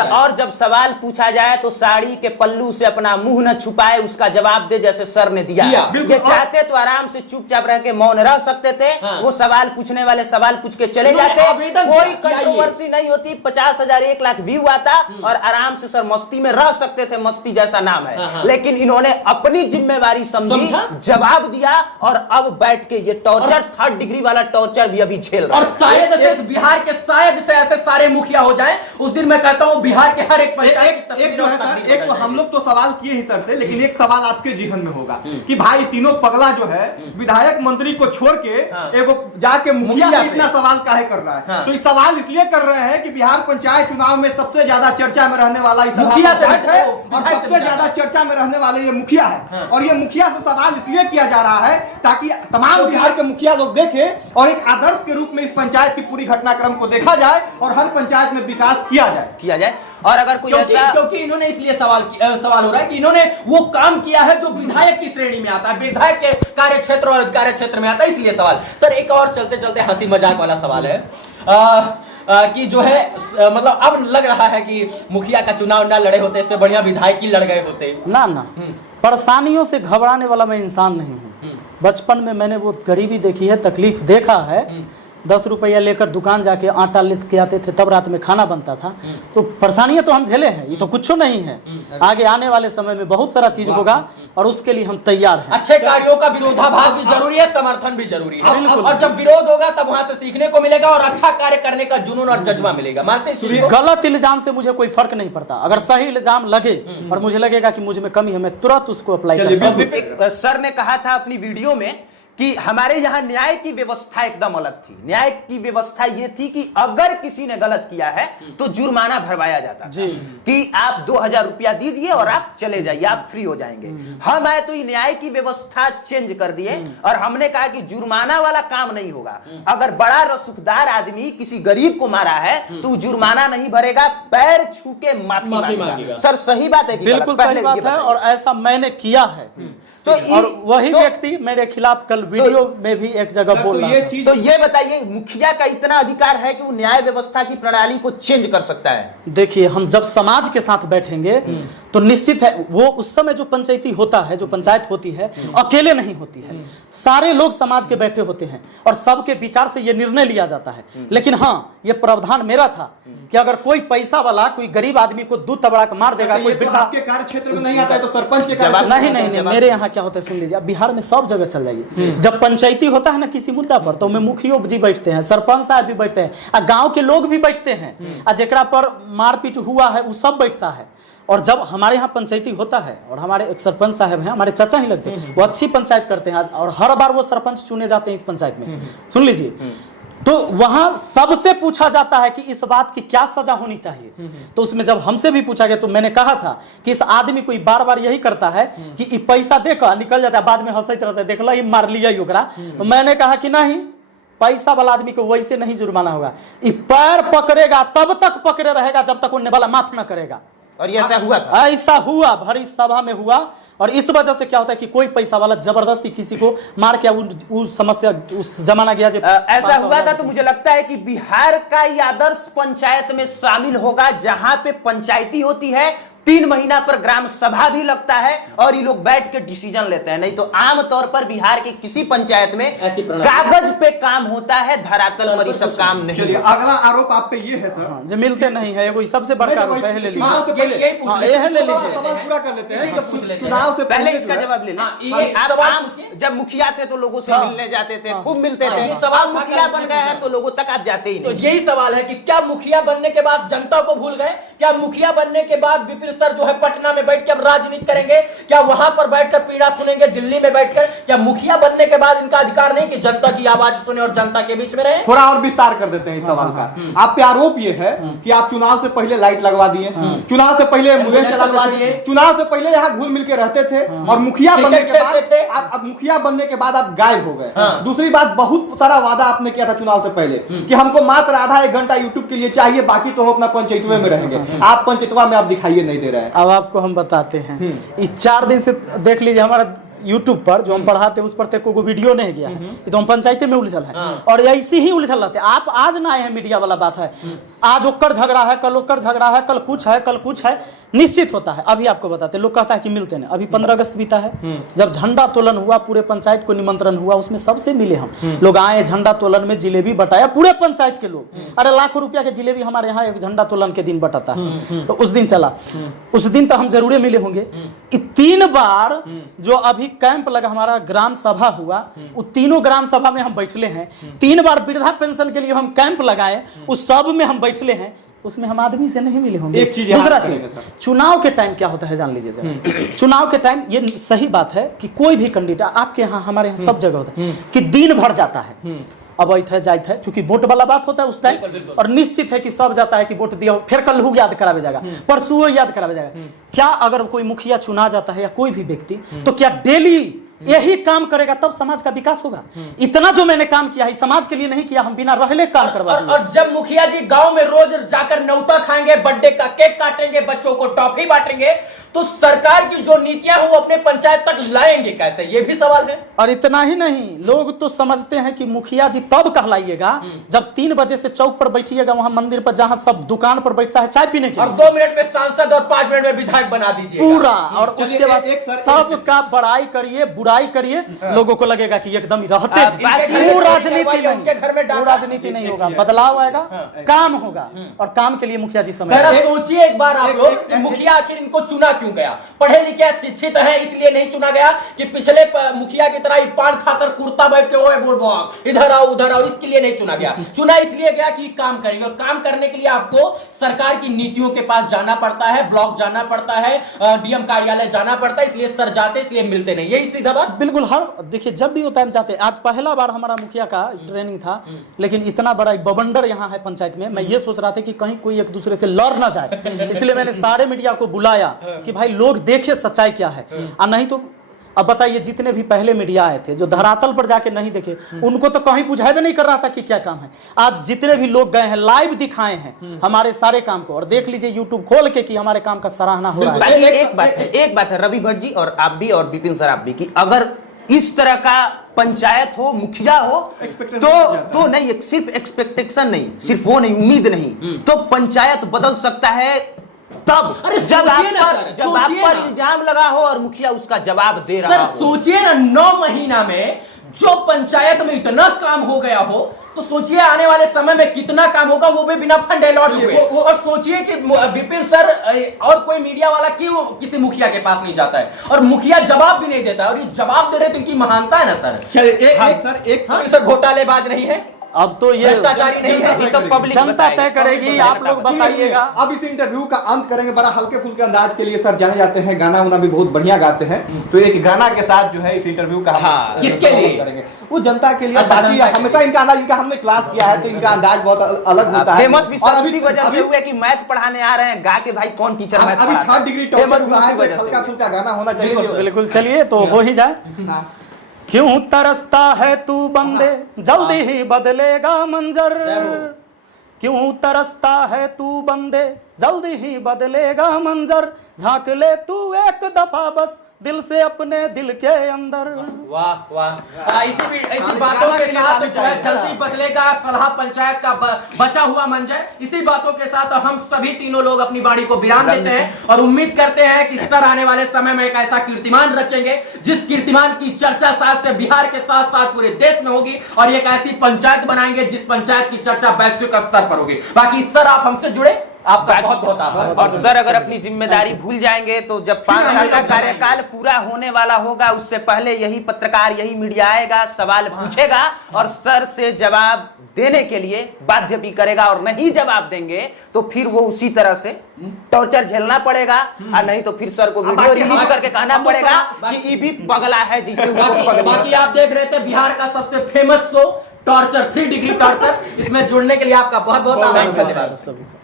और जब सवाल पूछा जाए तो साड़ी के पल्लू से अपना मुंह न छुपाए, उसका जवाब दे जैसे सर ने दिया। ये चाहते तो आराम से चुपचाप रह के मौन रह सकते थे। वो सवाल पूछने वाले सवाल पूछ के चले जाते, कोई कंट्रोवर्सी नहीं होती, 50,000 1 लाख व्यू आता और आराम से सर मस्ती में रह सकते थे, मस्ती जैसा नाम है। लेकिन इन्होंने अपनी जिम्मेवारी समझी, जवाब दिया और अब बैठ के ये टॉर्चर, 3rd डिग्री वाला टॉर्चर भी अभी झेल रहा है। और शायद बिहार के शायद से ऐसे सारे मुखिया हो जाए उस दिन, मैं कहता हूं बिहार के हर एक पंचायत की तस्वीर जो है सर, एक तो हम लोग तो सवाल किए ही सर से, लेकिन एक सवाल आपके जीवन में होगा कि भाई तीनों पगला जो है विधायक मंत्री को छोड़ के एगो जाके मुखिया से इतना सवाल काहे कर रहा है? तो इस सवाल इसलिए कर रहे हैं कि बिहार पंचायत चुनाव में सबसे ज्यादा चर्चा में रहने वाला मुखिया है और सबसे ज्यादा चर्चा में रहने वाले ये मुखिया है। और ये मुखिया से सवाल इसलिए किया जा रहा है ताकि तमाम बिहार के मुखिया लोग देखें और एक आदर्श के रूप में इस पंचायत की पूरी घटनाक्रम को देखा जाए और हर पंचायत में विकास किया जाए। और अगर कोई ऐसा, क्योंकि इन्होंने इसलिए सवाल हो रहा है कि इन्होंने वो काम किया है जो विधायक की श्रेणी में आता है, विधायक के कार्य क्षेत्र और कार्य क्षेत्र में आता है, इसलिए सवाल। सर एक और चलते चलते हंसी मजाक वाला सवाल है कि जो है मतलब अब लग रहा है कि मुखिया का चुनाव ना लड़े होते, इससे बढ़िया विधायक ही लड़ गए होते। ना परेशानियों से घबराने वाला मैं इंसान नहीं हूँ। बचपन में मैंने वो गरीबी देखी है, तकलीफ देखा है। 10 रुपया लेकर दुकान जाके आटा लेके आते थे, तब रात में खाना बनता था। तो परेशानियां तो हम झेले हैं, ये तो कुछ नहीं है। आगे आने वाले समय में बहुत सारा चीज होगा और उसके लिए हम तैयार हैं। अच्छे कार्यों का विरोधाभास भी जरूरी है, समर्थन भी जरूरी है। और जब विरोध होगा तब वहां से सीखने को मिलेगा और अच्छा कार्य करने का जुनून और जज्बा मिलेगा। मानते हैं गलत इल्जाम से मुझे कोई फर्क नहीं पड़ता। अगर सही इल्जाम लगे और मुझे लगेगा कि मुझ में कमी है, मैं तुरंत उसको अप्लाई करूंगा। सर ने कहा था अपनी वीडियो में कि हमारे यहाँ न्याय की व्यवस्था एकदम अलग थी। न्याय की व्यवस्था ये थी कि अगर किसी ने गलत किया है तो जुर्माना भरवाया जाता था कि आप 2000 रुपया दीजिए और आप चले जाइए, आप फ्री हो जाएंगे। हम आए तो न्याय की व्यवस्था चेंज कर दिए और हमने कहा कि जुर्माना वाला काम नहीं होगा। अगर बड़ा रसूखदार आदमी किसी गरीब को मारा है तो जुर्माना नहीं भरेगा, पैर छू के माफी मांगेगा। सर सही बात है कि बिल्कुल सही बात है और ऐसा मैंने किया है। तो और वही व्यक्ति मेरे खिलाफ कल वीडियो में भी एक जगह बोल रहा है। तो ये बताइए, मुखिया का इतना अधिकार है कि वो न्याय व्यवस्था की प्रणाली को चेंज कर सकता है? देखिए, हम जब समाज के साथ बैठेंगे तो निश्चित है वो उस समय जो पंचायती होता है, जो पंचायत होती है, अकेले नहीं होती है, सारे लोग समाज के बैठे होते हैं और सबके विचार से ये निर्णय लिया जाता है। लेकिन हाँ, ये प्रावधान मेरा था कि अगर कोई पैसा वाला कोई गरीब आदमी को दूध तबड़ा के मार देगा, कोई आपके कार्य क्षेत्र में नहीं आता है तो सरपंच के कार्य नहीं, मेरे यहाँ क्या होता है सुन लीजिए। अब बिहार में सब जगह चल जाइए, जब पंचायती होता है ना किसी मुद्दा पर, तो मुखिया जी बैठते हैं, सरपंच साहब भी बैठते हैं, गांव के लोग भी बैठते हैं, जेकरा पर मारपीट हुआ है वो सब बैठता है। और जब हमारे यहाँ पंचायती होता है और हमारे एक सरपंच साहब हैं, हमारे चाचा ही लगते हैं, वो अच्छी पंचायत करते हैं और हर बार वो सरपंच चुने जाते हैं इस पंचायत में। सुन लीजिए, तो वहां सबसे पूछा जाता है कि इस बात की क्या सजा होनी चाहिए। तो उसमें जब हमसे भी पूछा गया तो मैंने कहा था कि इस आदमी को बार बार यही करता है कि पैसा देकर निकल जाता है, बाद में हंसते रहता है, देख लो ये मार लिया ओकरा। तो मैंने कहा कि नहीं, पैसा वाला आदमी को वैसे नहीं जुर्माना होगा, पैर पकड़ेगा तब तक पकड़े रहेगा जब तक उन्हें वाला माफ न करेगा। और ये ऐसा हुआ था, ऐसा हुआ, भरी सभा में हुआ। और इस वजह से क्या होता है कि कोई पैसा वाला जबरदस्ती किसी को मार के उस समस्या उस जमाना गया जब ऐसा हुआ था। तो मुझे लगता है कि बिहार का ये आदर्श पंचायत में शामिल होगा जहां पे पंचायती होती है, 3 महीना पर ग्राम सभा भी लगता है और ये लोग बैठ के डिसीजन लेते हैं। नहीं तो आमतौर पर बिहार के किसी पंचायत में कागज पे काम होता है, धरातल पर सब काम नहीं। चलिए, अगला आरोप आप पे ये है सर, जो मिलते नहीं है, वो सबसे बड़का आरोप है। ले लीजिए, चुनाव से पूरा कर लेते हैं, चुनाव से पहले इसका जवाब ले लें। आप जब मुखिया थे तो लोगों से मिलने जाते थे, खूब मिलते थे, सवाल मुखिया बन गए हैं तो लोगों तक आप जाते ही नहीं। तो यही सवाल है कि क्या मुखिया बनने के बाद जनता को भूल गए? क्या मुखिया बनने के बाद विपिन सर जो है पटना में बैठ के अब राजनीति करेंगे? क्या वहां पर बैठकर पीड़ा सुनेंगे दिल्ली में बैठकर? क्या मुखिया बनने के बाद इनका अधिकार नहीं कि जनता की आवाज सुने और जनता के बीच में रहे? थोड़ा और विस्तार कर देते हैं इस सवाल का। आप पे आरोप ये है कि आप चुनाव से पहले लाइट लगवा दिए, चुनाव से पहले एम्बुलेंस चलाते थे, चुनाव से पहले यहाँ घुल मिल के रहते थे और मुखिया बनने के बाद अब मुखिया बनने के बाद आप गायब हो गए। दूसरी बात, बहुत सारा वादा आपने किया था चुनाव से पहले कि हमको मात्र आधा 1 घंटा यूट्यूब के लिए चाहिए, बाकी तो हम अपना पंचायतवे में रहेंगे। आप पंचायतवा में आप दिखाइए नहीं दे रहे हैं। अब आपको हम बताते हैं, इस 4 दिन से देख लीजिए, हमारा यूट्यूब पर जो हम पढ़ाते उस पर तक को वीडियो नहीं गया है, ये तो हम पंचायती में उलझल है और ऐसी ही उलझल रहते। आप आज ना आए हैं मीडिया वाला बात है, आज ओकर झगड़ा है, कल ओकर झगड़ा है, कल कुछ है, कल कुछ है, निश्चित होता है। अभी आपको बताते, लोग कहता है कि मिलते नहीं, अभी 15 अगस्त बीता है, जब झंडा तोलन हुआ, पूरे पंचायत को निमंत्रण हुआ, उसमें सबसे मिले हम लोग, आए झंडा तोलन में, जिलेबी बटाया पूरे पंचायत के लोग। अरे लाखों रुपया के जिलेबी हमारे यहाँ एक झंडा तोलन के दिन बटाता है, तो उस दिन चला, उस दिन तो हम जरूर मिले होंगे। 3 बार जो अभी कैंप लगा, हमारा ग्राम सभा हुआ, वो तीनों ग्राम सभा में हम बैठले हैं। 3 बार वृद्धा पेंशन के लिए हम कैंप लगाए, उस सब में हम बैठले हैं, उसमें हम आदमी से नहीं मिले होंगे। दूसरा चीज, चुनाव के टाइम क्या होता है जान लीजिए। चुनाव के टाइम ये सही बात है कि कोई भी कैंडिडेट, आपके यहाँ हमारे यहाँ सब जगह होता है कि दिन भर जाता है, अब अत है जाइत है, चूंकि वोट वाला बात होता है उस टाइम, और निश्चित है कि सब जाता है कि वोट दिया, फिर कल लोग याद करावे जाएगा, परसों याद करावे जाएगा। क्या अगर कोई मुखिया चुना जाता है या कोई भी व्यक्ति, तो क्या डेली यही काम करेगा तब समाज का विकास होगा? इतना जो मैंने काम किया है समाज के लिए नहीं किया, हम बिना रहले काम करवा दिए। और जब मुखिया जी गांव में रोज जाकर न्योता खाएंगे, बर्थडे का केक काटेंगे, बच्चों को टॉफी बांटेंगे, तो सरकार की जो नीतियां हैं वो अपने पंचायत तक लाएंगे कैसे, ये भी सवाल है। और इतना ही नहीं, लोग तो समझते हैं कि मुखिया जी तब कहलाइएगा जब 3 बजे से चौक पर बैठिएगा, वहां मंदिर पर जहां सब दुकान पर बैठता है चाय पीने के, और 2 मिनट में सांसद और 5 मिनट में विधायक बना दीजिए पूरा। और उसके बाद सबका बड़ाई करिए, बुराई करिए, लोगों को लगेगा कि एकदम ही रहते हैं। वो राजनीति नहीं, वो राजनीति नहीं होगा, बदलाव आएगा, काम होगा, और काम के लिए मुखिया जी समय। सोचिए एक बार आप लोग, मुखिया आखिर इनको चुना क्यों गया? पढ़े लिखे शिक्षित हैं इसलिए नहीं चुना गया कि पिछले मुखिया की तरह पान खाकर कुर्ता बैठ के ओए बोल इधर आओ उधर आओ, इसके लिए नहीं चुना गया। चुना इसलिए गया कि काम करेंगे, और काम करने के लिए आपको सरकार की नीतियों के पास जाना पड़ता है, ब्लॉक जाना पड़ता है, डीएम कार्यालय जाना पड़ता है, इसलिए सर जाते, इसलिए मिलते नहीं। यही सीधा बात। बिल्कुल, हर देखिए जब भी होता है हम जाते। आज पहला बार हमारा मुखिया का ट्रेनिंग था, लेकिन इतना बड़ा एक बवंडर यहाँ है पंचायत में, मैं ये सोच रहा था कि कहीं कोई एक दूसरे से लड़ ना जाए, इसलिए मैंने सारे मीडिया को बुलाया कि भाई लोग देखिए सच्चाई क्या है। और नहीं तो अब बताइए, जितने भी पहले मीडिया आए थे जो धरातल पर जाके नहीं देखे, उनको तो कहीं बुझावे नहीं कर रहा था कि क्या काम है। आज जितने भी लोग गए हैं लाइव दिखाए हैं हमारे सारे काम को, और देख लीजिए यूट्यूब खोल के कि हमारे काम का सराहना हो रहा है। एक बात है रवि भट्ट जी और आप भी और विपिन सर आप भी, कि अगर इस तरह का पंचायत हो, मुखिया हो, तो नहीं, सिर्फ एक्सपेक्टेशन नहीं, सिर्फ वो नहीं, उम्मीद नहीं, तो पंचायत बदल सकता है तब जब आप पर इल्जाम लगा हो और मुखिया उसका जवाब दे रहा हो। सर सोचिए ना, 9 महीना में जो पंचायत में इतना काम हो गया हो, तो सोचिए आने वाले समय में कितना काम होगा, वो भी बिना फंड अलॉट हुए। और सोचिए कि विपिन सर और कोई मीडिया वाला क्यों किसी मुखिया के पास नहीं जाता है, और मुखिया जवाब भी नहीं देता है, और ये जवाब दे रहे तो इनकी महानता है ना सर। एक घोटालेबाज नहीं है, अब तो ये नहीं है, तो पब्लिक जनता तय करेगी। आप लोग बताइएगा। अब इस इंटरव्यू का अंत करेंगे बड़ा हल्के फुल्के अंदाज के लिए। सर जाने जाते हैं, गाना वाना भी बहुत बढ़िया गाते हैं, तो एक गाना के साथ जो है इस इंटरव्यू का किसके लिए करेंगे? वो जनता के लिए। हमेशा इनका अंदाज, इनका हमने क्लास किया है तो इनका अंदाज बहुत अलग होता है। फेमस भी सर उसी वजह से हुआ कि मैथ पढ़ाने आ रहे हैं, गा के भाई कौन टीचर मैथ अभी 3rd डिग्री टॉपर हुआ है, हल्का फुल्का गाना होना चाहिए। बिल्कुल, चलिए तो हो ही जाए। क्यों तरसता है तू बंदे, जल्दी ही बदलेगा मंजर। क्यों तरसता है तू बंदे, जल्दी ही बदलेगा मंजर। झांक ले तू एक दफा बस दिल से अपने दिल के अंदर। वाह वाह, इसी बातों के साथ चलती बदलेगा सलाह पंचायत का बचा हुआ मंजर। इसी बातों के साथ हम सभी तीनों लोग अपनी बाड़ी को विराम देते हैं और उम्मीद करते हैं कि सर आने वाले समय में एक ऐसा कीर्तिमान रचेंगे जिस कीर्तिमान की चर्चा साथ से बिहार के साथ साथ पूरे देश में होगी, और एक ऐसी पंचायत बनाएंगे जिस पंचायत की चर्चा वैश्विक स्तर पर होगी। बाकी सर आप हमसे जुड़े, आपका बहुत बहुत आभार। और सर अगर अपनी जिम्मेदारी भूल जाएंगे तो जब 5 साल का कार्यकाल पूरा होने वाला होगा, उससे पहले यही पत्रकार, यही मीडिया आएगा, सवाल पूछेगा और सर से जवाब देने के लिए बाध्य भी करेगा, और नहीं जवाब देंगे तो फिर वो उसी तरह से टॉर्चर झेलना पड़ेगा, और नहीं तो फिर सर को वीडियो रिलीज करके कहना पड़ेगा कि ये भी पगला है जिसे उसको। बाकी आप देख रहे थे बिहार का सबसे famous show torture, 3 degree torture. इसमें जुड़ने के लिए आपका बहुत बहुत आभार, धन्यवाद।